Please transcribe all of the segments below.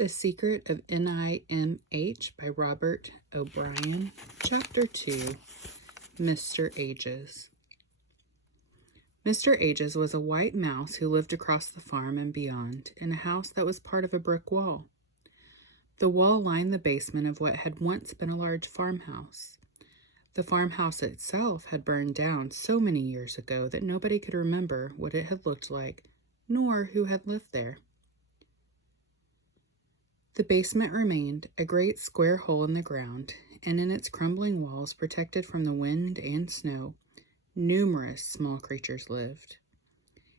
The Secret of NIMH by Robert O'Brien. Chapter 2, Mr. Ages. Mr. Ages was a white mouse who lived across the farm and beyond, in a house that was part of a brick wall. The wall lined the basement of what had once been a large farmhouse. The farmhouse itself had burned down so many years ago that nobody could remember what it had looked like, nor who had lived there. The basement remained a great square hole in the ground, and in its crumbling walls, protected from the wind and snow, numerous small creatures lived.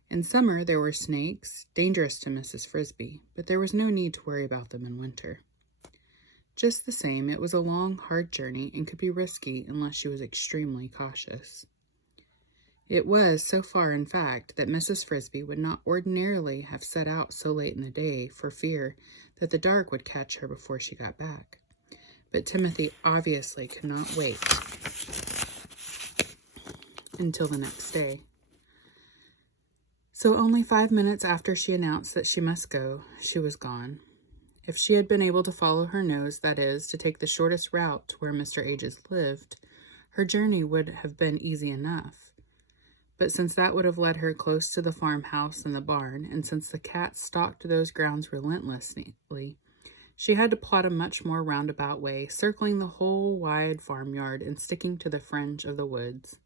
In summer, there were snakes, dangerous to Mrs. Frisby, but there was no need to worry about them in winter. Just the same, it was a long, hard journey and could be risky unless she was extremely cautious. It was so far, in fact, that Mrs. Frisby would not ordinarily have set out so late in the day for fear that the dark would catch her before she got back. But Timothy obviously could not wait until the next day. So only 5 minutes after she announced that she must go, she was gone. If she had been able to follow her nose, that is, to take the shortest route to where Mr. Ages lived, her journey would have been easy enough. But since that would have led her close to the farmhouse and the barn, and since the cat stalked those grounds relentlessly, she had to plot a much more roundabout way, circling the whole wide farmyard and sticking to the fringe of the woods.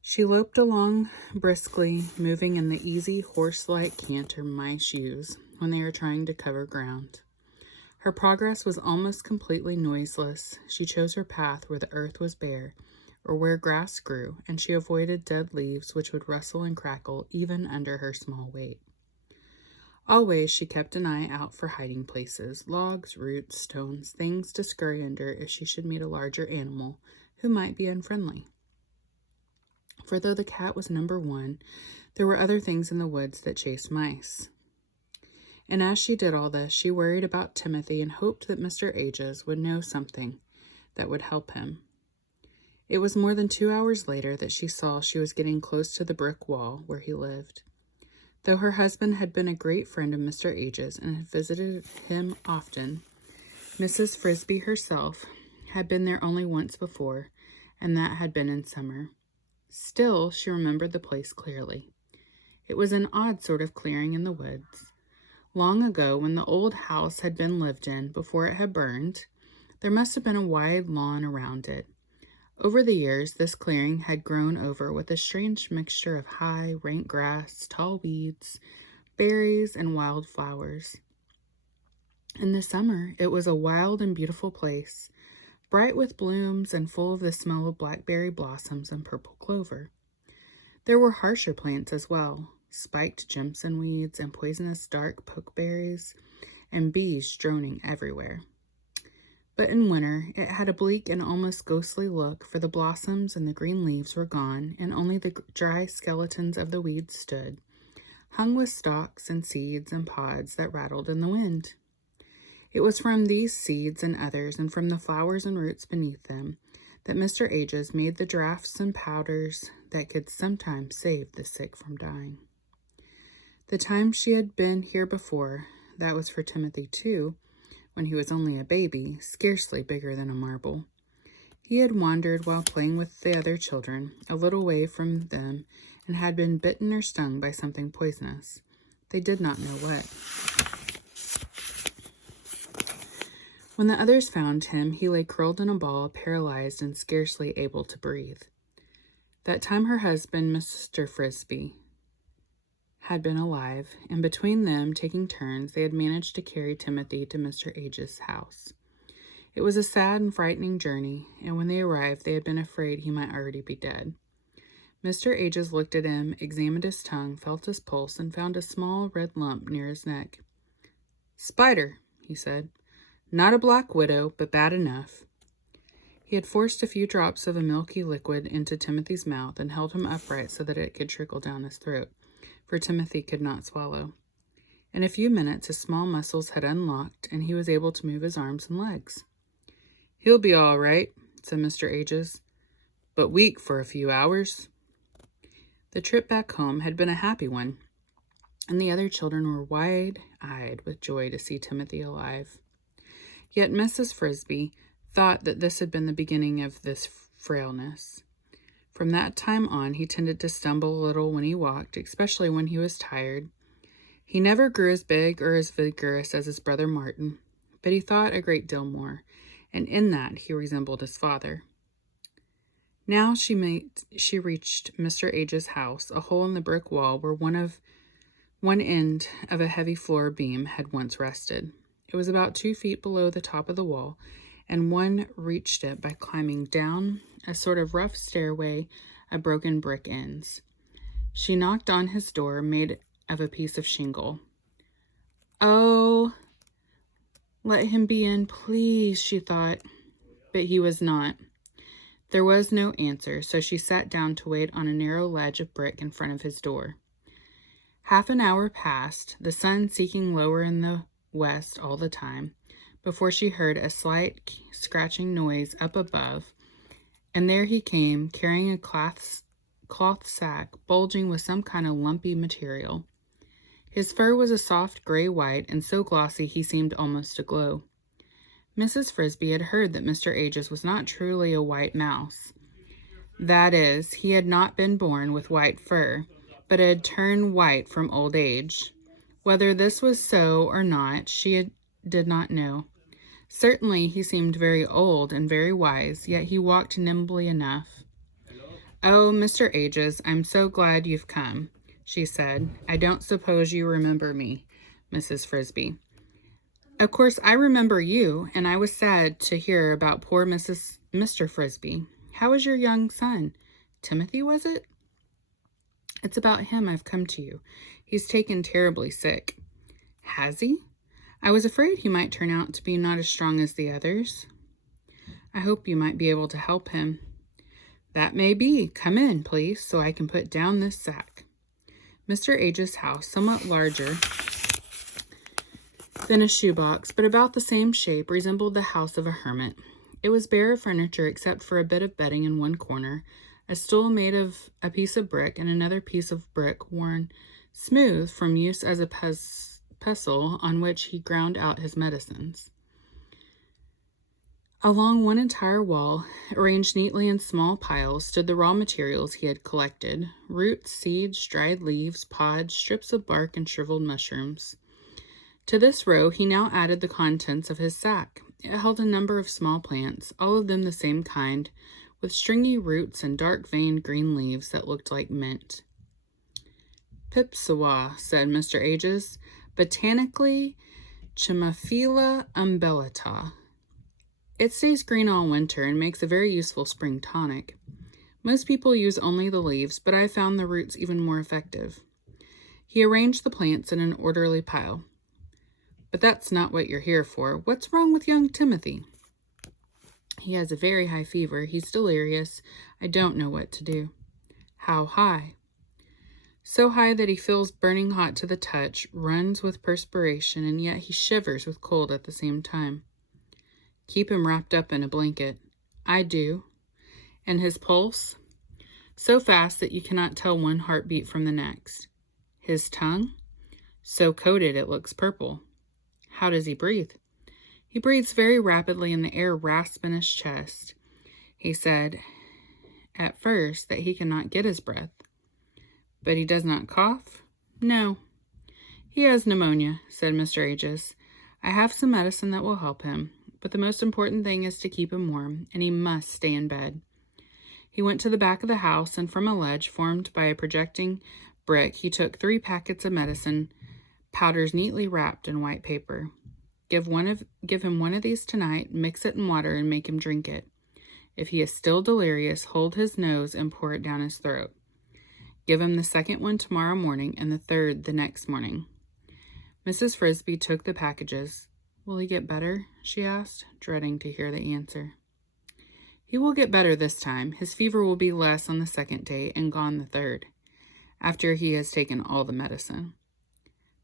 She loped along briskly, moving in the easy horse-like canter mice use when they are trying to cover ground. Her progress was almost completely noiseless. She chose her path where the earth was bare, or where grass grew, and she avoided dead leaves which would rustle and crackle even under her small weight. Always she kept an eye out for hiding places, logs, roots, stones, things to scurry under if she should meet a larger animal who might be unfriendly. For though the cat was number one, there were other things in the woods that chased mice. And as she did all this, she worried about Timothy and hoped that Mr. Ages would know something that would help him. It was more than 2 hours later that she saw she was getting close to the brick wall where he lived. Though her husband had been a great friend of Mr. Ages and had visited him often, Mrs. Frisby herself had been there only once before, and that had been in summer. Still, she remembered the place clearly. It was an odd sort of clearing in the woods. Long ago, when the old house had been lived in before it had burned, there must have been a wide lawn around it. Over the years, this clearing had grown over with a strange mixture of high, rank grass, tall weeds, berries, and wild flowers. In the summer, it was a wild and beautiful place, bright with blooms and full of the smell of blackberry blossoms and purple clover. There were harsher plants as well, spiked jimson weeds and poisonous dark pokeberries, and bees droning everywhere. But in winter, it had a bleak and almost ghostly look, for the blossoms and the green leaves were gone, and only the dry skeletons of the weeds stood, hung with stalks and seeds and pods that rattled in the wind. It was from these seeds and others, and from the flowers and roots beneath them, that Mr. Ages made the draughts and powders that could sometimes save the sick from dying. The time she had been here before, that was for Timothy too, when he was only a baby, scarcely bigger than a marble. He had wandered while playing with the other children, a little way from them, and had been bitten or stung by something poisonous. They did not know what. When the others found him, he lay curled in a ball, paralyzed and scarcely able to breathe. That time her husband, Mr. Frisby, had been alive, and between them, taking turns, they had managed to carry Timothy to Mr. Ages' house. It was a sad and frightening journey, and when they arrived, they had been afraid he might already be dead. Mr. Ages looked at him, examined his tongue, felt his pulse, and found a small red lump near his neck. "Spider," he said. "Not a black widow, but bad enough." He had forced a few drops of a milky liquid into Timothy's mouth and held him upright so that it could trickle down his throat, for Timothy could not swallow. In a few minutes, his small muscles had unlocked, and he was able to move his arms and legs. "He'll be all right," said Mr. Ages, "but weak for a few hours." The trip back home had been a happy one, and the other children were wide-eyed with joy to see Timothy alive. Yet Mrs. Frisby thought that this had been the beginning of this frailness. From that time on, he tended to stumble a little when he walked, especially when he was tired. He never grew as big or as vigorous as his brother Martin, but he thought a great deal more, and in that he resembled his father. Now she reached Mr. Age's house, a hole in the brick wall where one end of a heavy floor beam had once rested. It was about 2 feet below the top of the wall, and one reached it by climbing down a sort of rough stairway of broken brick ends. She knocked on his door, made of a piece of shingle. "Oh, let him be in, please," she thought, but he was not. There was no answer, so she sat down to wait on a narrow ledge of brick in front of his door. Half an hour passed, the sun sinking lower in the west all the time, before she heard a slight scratching noise up above, and there he came, carrying a cloth sack bulging with some kind of lumpy material. His fur was a soft gray-white and so glossy he seemed almost to glow. Mrs. Frisby had heard that Mr. Ages was not truly a white mouse. That is, he had not been born with white fur, but had turned white from old age. Whether this was so or not, did not know. Certainly he seemed very old and very wise, yet he walked nimbly enough. "Oh, Mr. Ages, I'm so glad you've come," she said. "I don't suppose you remember me, Mrs. Frisby." "Of course I remember you, and I was sad to hear about poor Mr. Frisby. How is your young son? Timothy, was it?" "It's about him I've come to you. He's taken terribly sick." "Has he? I was afraid he might turn out to be not as strong as the others." "I hope you might be able to help him." "That may be. Come in, please, so I can put down this sack." Mr. Age's house, somewhat larger than a shoebox, but about the same shape, resembled the house of a hermit. It was bare of furniture except for a bit of bedding in one corner, a stool made of a piece of brick, and another piece of brick worn smooth from use as a pestle on which he ground out his medicines. Along one entire wall, arranged neatly in small piles, stood the raw materials he had collected: roots, seeds, dried leaves, pods, strips of bark, and shriveled mushrooms. To this row he now added the contents of his sack. It held a number of small plants, all of them the same kind, with stringy roots and dark-veined green leaves that looked like mint. "Pipsawa," said Mr. Ages, "botanically Chimaphila umbellata. It stays green all winter and makes a very useful spring tonic. Most people use only the leaves, but I found the roots even more effective." He arranged the plants in an orderly pile. "But that's not what you're here for. What's wrong with young Timothy?" "He has a very high fever. He's delirious. I don't know what to do." "How high?" "So high that he feels burning hot to the touch, runs with perspiration, and yet he shivers with cold at the same time." "Keep him wrapped up in a blanket." "I do." "And his pulse?" "So fast that you cannot tell one heartbeat from the next." "His tongue?" "So coated it looks purple." "How does he breathe?" "He breathes very rapidly, and the air rasps in his chest. He said at first that he cannot get his breath." "But he does not cough?" "No." "He has pneumonia," said Mr. Ages. "I have some medicine that will help him, but the most important thing is to keep him warm, and he must stay in bed." He went to the back of the house, and from a ledge formed by a projecting brick he took 3 packets of medicine powders neatly wrapped in white paper. Give him one of these tonight, mix it in water, and make him drink it. If he is still delirious, hold his nose and pour it down his throat. Give him the second one tomorrow morning, and the third the next morning." Mrs. Frisby took the packages. "Will he get better?" she asked, dreading to hear the answer. "He will get better this time. His fever will be less on the second day and gone the third, after he has taken all the medicine.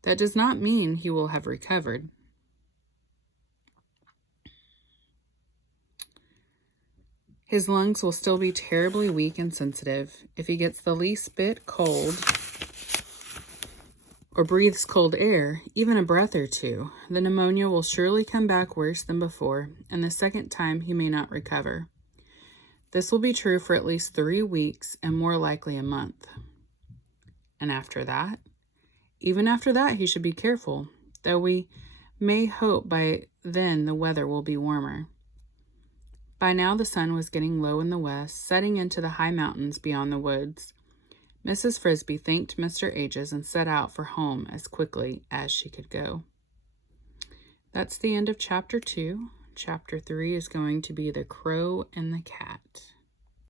That does not mean he will have recovered. His lungs will still be terribly weak and sensitive. If he gets the least bit cold or breathes cold air, even a breath or two, the pneumonia will surely come back worse than before, and the second time he may not recover. This will be true for at least 3 weeks and more likely a month. And after that? Even after that, he should be careful, though we may hope by then the weather will be warmer. By now the sun was getting low in the west, setting into the high mountains beyond the woods. Mrs. Frisby thanked Mr. Ages and set out for home as quickly as she could go. That's the end of Chapter 2. Chapter 3 is going to be The Crow and the Cat.